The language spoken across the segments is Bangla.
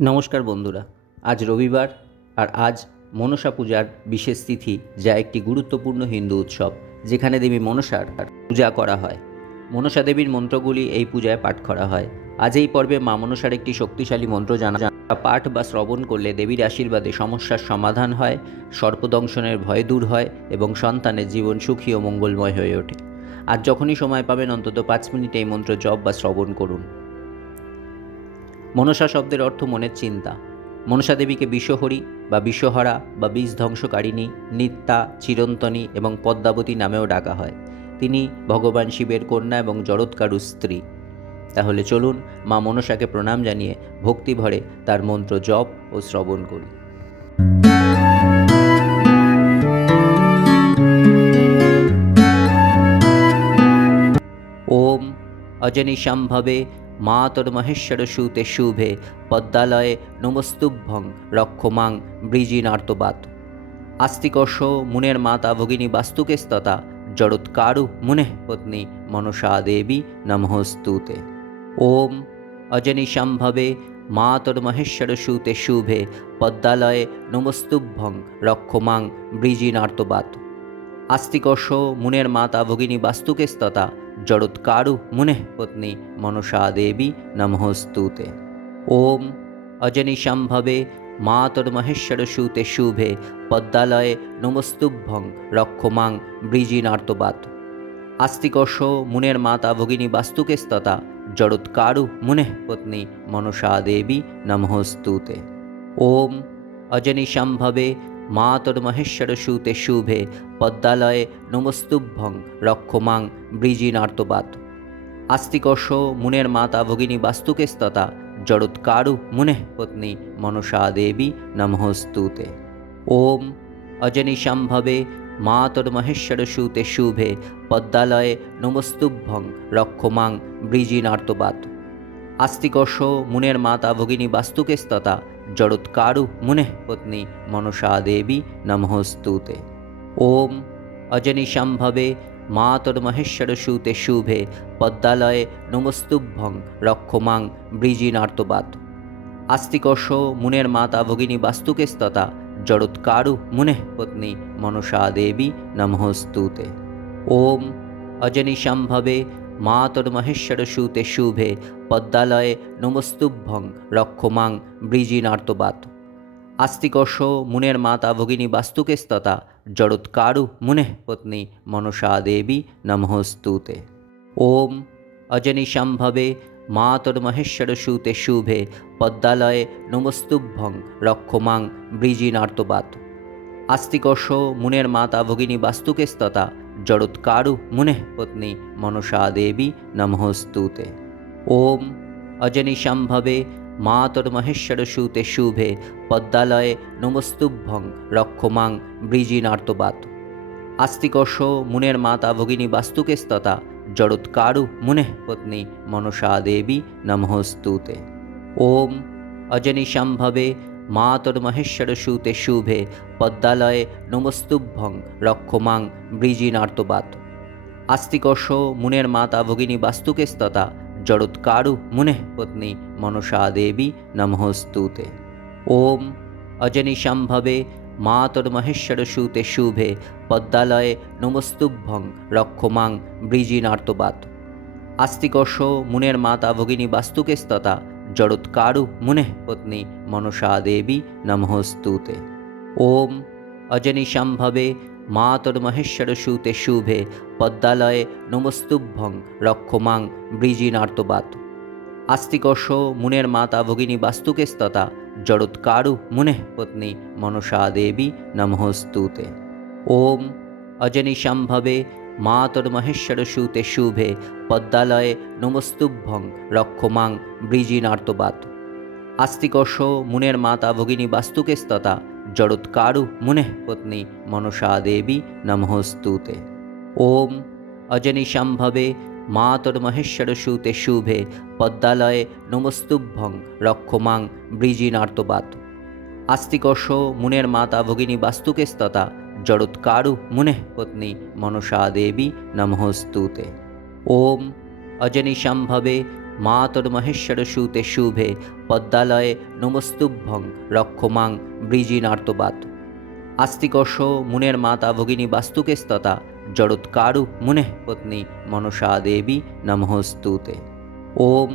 নমস্কার বন্ধুরা, আজ রবিবার আর আজ মনসা পূজার বিশেষ তিথি যা একটি গুরুত্বপূর্ণ হিন্দু উৎসব, যেখানে দেবী মনসার পূজা করা হয়। মনসা দেবীর মন্ত্রগুলি এই পূজায় পাঠ করা হয়। আজ এই পর্বে মা মনসার একটি শক্তিশালী মন্ত্র জানা পাঠ বা শ্রবণ করলে দেবীর আশীর্বাদে সমস্যার সমাধান হয়, সর্পদংশনের ভয় দূর হয় এবং সন্তানের জীবন সুখী ও মঙ্গলময় হয়ে ওঠে। আর যখনই সময় পাবেন, অন্তত পাঁচ মিনিট এই মন্ত্র জপ বা শ্রবণ করুন। মনসা শব্দের অর্থ মনের চিন্তা। মনসা দেবীকে বিশ্বহরি বা বিশ্বহরা বা বীজ ধ্বংসকারিণী নিত্যা, চিরন্তনী এবং পদ্মাবতী নামেও ডাকা হয়। তিনি ভগবান শিবের কন্যা এবং জড়ৎকারু স্ত্রী। তাহলে চলুন মা মনসাকে প্রণাম জানিয়ে ভক্তি ভরে তার মন্ত্র জপ ও শ্রবণ করি। ওম অজনিসম্ভবে মাতর্মহেশ্বর সুতে শুভে, পদ্মালয়ে নমস্তুভ্যং রক্ষমাং বৃজিনার্তবাত আস্তিকর্ষ মুনের মাতা ভগিনী বাস্তুকেস্ততা জড়ৎকারু মুনে পত্নী মনসা দেবী নমস্তুতে ওম অজনিসম্ভবে মাতর্মহেশ্বর সুতে শুভে, পদ্মালয়ে নমস্তুভ্যং রক্ষমাং বৃজিনার্তবাত আস্তিকর্ষ মুনের মাতা ভগিনী বাস্তুকেস্ততা পত্নী মনসা দেবী নমস্তুতে ওম অজনিসম্ভবে মাতর্মহেশ্বর সুতে শুভে পদ্মালয়ে নমস্তুভ্যং রক্ষমাং বৃজিনার্তবাত আস্তিকর্ষ মুনের মাতা ভগিনী বাস্তুকেস্ততা জড়ৎকারু মুনে পত্নী মনসা দেবী নমস্তুতে ওম অজনিসম্ভবে মাতর্মহেশ্বর সুতে শুভে, পদ্মালয়ে নমস্তুভ্যং রক্ষমাং বৃজিনার্তবাত আস্তিকর্ষ মুনের মাতা ভগিনী বাস্তুকেস্ততা জড়ৎকারু মুনে পত্নী মনসা দেবী নমস্তুতে ওম অজনিসম্ভবে মাতর্মহেশ্বর সুতে শুভে, পদ্মালয়ে নমস্তুভ্যং রক্ষমাং বৃজিনার্তবাত আস্তিকর্ষ মুনের মাতা ভগিনী বাস্তুকেস্ততা জড়ৎকারু মুনে পত্নী মনসা দেবী নমস্তুতে ওম অজনিসম্ভবে মাতর্মহেশ্বর সুতে শুভে পদ্মালয়ে নমস্তুভ্যং রক্ষমাং বৃজিনার্তবাত আস্তিকর্ষ মুনের মাতা ভগিনী বাস্তুকেস্ততা জড়ৎকারু মুনে পত্নী মনসা দেবী নমস্তুতে ওম অজনিসম্ভবে মাতর্মহেশ্বর সুতে শুভে পদ্মালয়ে নমস্তুভ্যং রক্ষমাং বৃজিনার্তবাত আস্তিকর্ষ মুনের মাতা ভগিনী বাস্তুকেস্ততা জড়ৎকারু মুনে পত্নী মনসা দেবী নমস্তুতে। ওম অজনিসম্ভবে মাতর্মহেশ্বর সুতে শুভে পদ্মালয়ে নমস্তুভ্যং রক্ষমাং বৃজিনার্তবাত আস্তিকর্ষ মুনের মাতা ভগিনী বাস্তুকেস্ততা জড়ৎকারু মুনে পত্নী মনসা দেবী নমস্তুতে। ওম অজনিসম্ভবে মাতর্মহেশ্বর সুতে শুভে পদ্মালয়ে নমস্তুভ্যং রক্ষমাং বৃজিনার্তবাত আস্তিকর্ষ মুনের মাতা ভগিনী বাস্তুকেস্ততা জড়ৎকারু মুনে পত্নী মনসা দেবী নমস্তুতে ওম অজনিসম্ভবে মাতর্মহেশ্বর সুতে শুভে পদ্মালয়ে নমস্তুভ্যং রক্ষমাং বৃজিনার্তবাত আস্তিকর্ষ মুনের মাতা ভগিনী বাস্তুকেস্ততা পত্নী মনসা দেবী নমস্তুতে ওম অজনিসম্ভবে মাতর্মহেশ্বর সুতে শুভে পদ্মালয়ে নমস্তুভ্যং রক্ষমাং বৃজিনার্তবাত আস্তিকর্ষ মুনের মাতা ভগিনী বাস্তুকেস্ততা জড়ৎকারু মুনে পত্নী মনসা দেবী নমস্তুতে ওম অজনিসম্ভবে মাতর্মহেশ্বর সুতে শুভে পদ্মালয়ে নমস্তুভ্যং রক্ষমাং বৃজিনার্তবাত আস্তিকর্ষ মুনের মাতা ভগিনী বাস্তুকেস্ততা জড়ৎকারু মুনে পত্নী মনসা দেবী নমস্তুতে। ওম অজনিসম্ভবে মাতর্মহেশ্বর সুতে শুভে পদ্মালয়ে নমস্তুভ্যং রক্ষমাং বৃজিনার্তবাত আস্তিকর্ষ মুনের মাতা ভগিনী বাস্তুকেস্ততা জড়ৎকারু মুনে পত্নী মনসা দেবী নমস্তুতে। ওম অজনিসম্ভবে মাতর্মহেশ্বর সুতে শুভে পদ্মালয়ে নমস্তুভ্যং রক্ষমাং বৃজিনার্তবাত আস্তিকর্ষ মুনের মাতা ভগিনী বাস্তুকেস্ততা জড়ৎকারু মুনে পত্নী মনসা দেবী নমস্তুতে ওম অজনিসম্ভবে মাতর্মহেশ্বর সুতে শুভে পদ্মালয়ে নমস্তুভ্যং রক্ষমাং বৃজিনার্তবাত আস্তিকর্ষ মুনের মাতা ভগিনী বাস্তুকেস্ততা জড়ৎকারু মুনে পত্নী মনসা দেবী নমস্তুতে ওম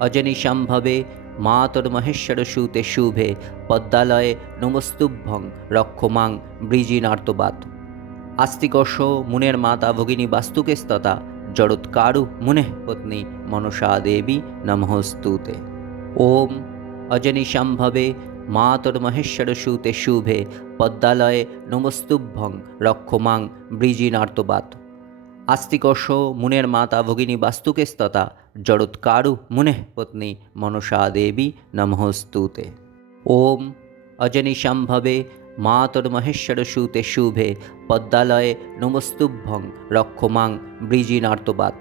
অজনিসম্ভবে মাতর্মহেশ্বর সুতে শুভে পদ্মালয়ে নমস্তুভ্যং রক্ষমাং বৃজিনার্তবাত আস্তিকর্ষ মুনের মাতা ভগিনী বাস্তুকেস্ততা জড়ৎকারু মুনে পত্নী মনসা দেবী নমস্তুতে ওম অজনিসম্ভবে মাতর্মহেশ্বর সুতে শুভে, পদ্মালয়ে নমস্তুভ্যং, রক্ষমাং বৃজিনার্তবাত আস্তিকর্ষ মুনের মাতা ভগিনী বাস্তুকেস্ততা জড়ৎকারু মুনে পত্নী মনসা দেবী নমস্তুতে ওম অজনিসম্ভবে মাতর্মহেশ্বর সুতে শুভে, পদ্মালয়ে নমস্তুভ্যং, রক্ষমাং বৃজিনার্তবাত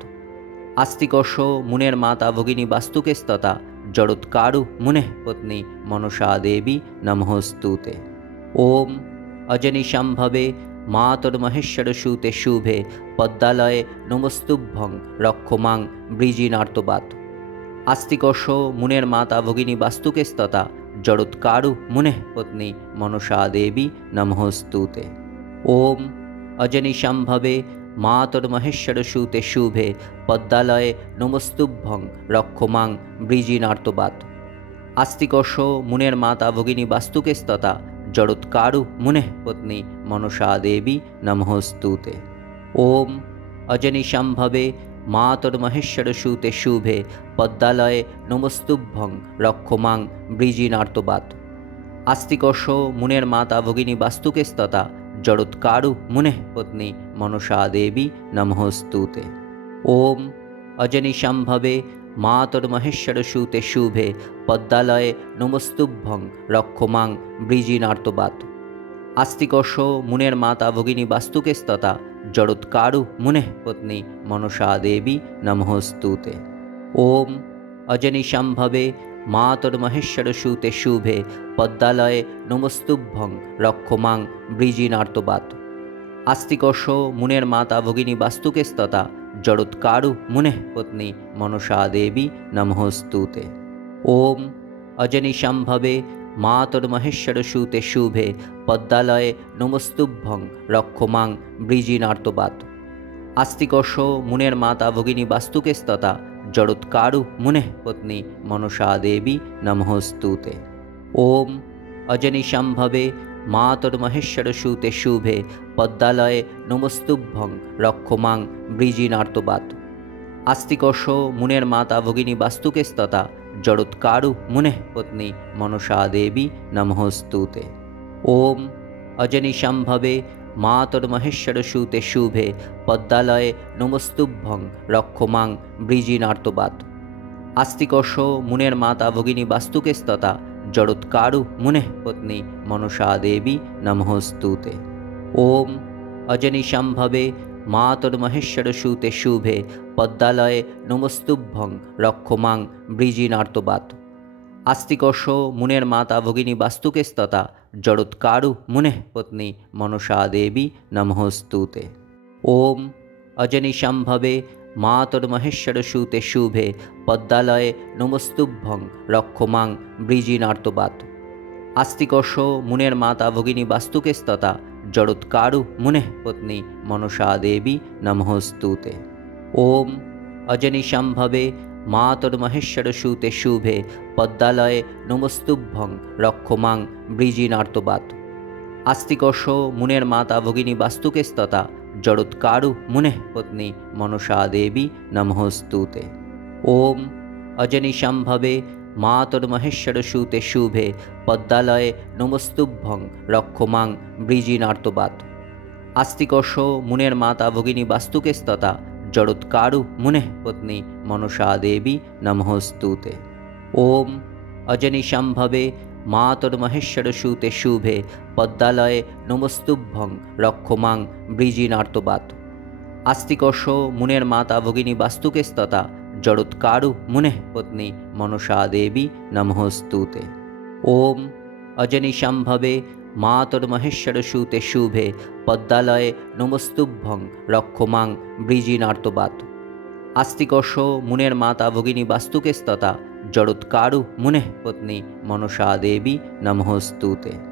আস্তিকর্ষ মুনের মাতা ভগিনী বাস্তুকেস্ততা পত্নী মনসা দেবী নমস্তুতে ওম অজনিসম্ভবে মাতর্মহেশ্বর সুতে শুভে পদ্মালয়ে নমস্তুভ্যং রক্ষমাং বৃজিনার্তবাত আস্তিকর্ষ মুনের মাতা ভগিনী বাস্তুকেস্ততা জড়ৎকারু মুনে পত্নী মনসা দেবী নমস্তুতে ওম অজনিসম্ভবে মাতর্মহেশ্বর সুতে শুভে, পদ্মালয়ে নমস্তুভ্যং রক্ষমাং বৃজিনার্তবাত আস্তিকর্ষ মুনের মাতা ভগিনী বাস্তুকেস্ততা, জড়ৎকারু মুনে পত্নী মনসা দেবী নমস্তুতে। ওম অজনিসম্ভবে মাতর্মহেশ্বর সুতে শুভে, পদ্মালয়ে নমস্তুভ্যং রক্ষমাং বৃজিনার্তবাত আস্তিকর্ষ মুনের মাতা ভগিনী বাস্তুকেস্ততা পত্নী মনসা দেবী নমস্তুতে ওম অজনিসম্ভবে মাতর্মহেশ্বর সুতে শুভে পদ্মালয়ে নমস্তুভ্যং রক্ষমাং বৃজিনার্তবাত আস্তিকর্ষ মুনের মাতা ভগিনী বাস্তুকেস্ততা জড়ৎকারু মুনে পত্নী মনসা দেবী নমস্তুতে ওম অজনিসম্ভবে মাতর্মহেশ্বর সুতে শুভে, পদ্মালয়ে নমস্তুভ্যং, রক্ষমাং বৃজিনার্তবাত আস্তিকর্ষ মুনের মাতা ভগিনী বাস্তুকেস্ততা, জড়ৎকারু মুনে পত্নী মনসা দেবী নমস্তুতে। ওম অজনিসম্ভবে মাতর্মহেশ্বর সুতে শুভে, পদ্মালয়ে নমস্তুভ্যং, রক্ষমাং বৃজিনার্তবাত আস্তিকর্ষ মুনের মাতা ভগিনী বাস্তুকেস্ততা জড়ৎকারু মুনে পত্নী মনসা দেবী নমস্তুতে ওম অজনিসম্ভবে মাতর্মহেশ্বর সুতে শুভে পদ্মালয়ে নমস্তুভ্যং রক্ষমাং বৃজিনার্তবাত আস্তিকর্ষ মুনের মাতা ভগিনী বাস্তুকেস্ততা জড়ৎকারু মুনে পত্নী মনসা দেবী নমস্তুতে ওম অজনিসম্ভবে মাতর্মহেশ্বর সুতে শুভে, পদ্মালয়ে নমস্তুভ্যং রক্ষমাং বৃজিনার্তবাত আস্তিকর্ষ মুনের মাতা ভগিনী বাস্তুকেস্ততা, জড়ৎকারু মুনে পত্নী মনসা দেবী নমস্তুতে। ওম অজনিসম্ভবে মাতর্মহেশ্বর সুতে শুভে, পদ্মালয়ে নমস্তুভ্যং রক্ষমাং বৃজিনার্তবাত আস্তিকর্ষ মুনের মাতা ভগিনী বাস্তুকেস্ততা জড়ৎকারু মুনে পত্নী মনসা দেবী নমস্তুতে। ওম অজনিসম্ভবে মাতর্মহেশ্বর সুতে শুভে, পদ্মালয়ে নমস্তুভ্যং রক্ষমাং বৃজিনার্তবাত আস্তিকর্ষ মুনের মাতা ভগিনী বাস্তুকেস্ততা জড়ৎকারু মুনে পত্নী মনসা দেবী নমস্তুতে। ওম অজনিসম্ভবে মাতর্মহেশ্বর সুতে শুভে, পদ্মালয়ে নমস্তুভ্যং রক্ষমাং বৃজিনার্তবাত আস্তিকর্ষ মুনের মাতা ভগিনী বাস্তুকেস্ততা, জড়ৎকারু মুনে পত্নী মনসা দেবী নমস্তুতে। ওম অজনিসম্ভবে মাতর্মহেশ্বর সুতে শুভে, পদ্মালয়ে নমস্তুভ্যং রক্ষমাং বৃজিনার্তবাত আস্তিকর্ষ মুনের মাতা ভগিনী বাস্তুকেস্ততা পত্নী মনসা দেবী নমস্তুতে ওম অজনিসম্ভবে মাতর্মহেশ্বর সুতে শুভে পদ্মালয়ে নমস্তুভ্যং রক্ষমাং বৃজিনার্তবাত আস্তিকর্ষ মুনের মাতা ভগিনী বাস্তুকেস্ততা জড়ৎকারু মুনে পত্নী মনসা দেবী নমস্তুতে ওম অজনিসম্ভবে মাতর্মহেশ্বর সুতে শুভে, পদ্মালয়ে নমস্তুভ্যং রক্ষমাং বৃজিনার্তবাত আস্তিকর্ষ মুনের মাতা ভগিনী বাস্তুকেস্ততা, জড়ৎকারু মুনে পত্নী মনসা দেবী নমঃস্তুতে।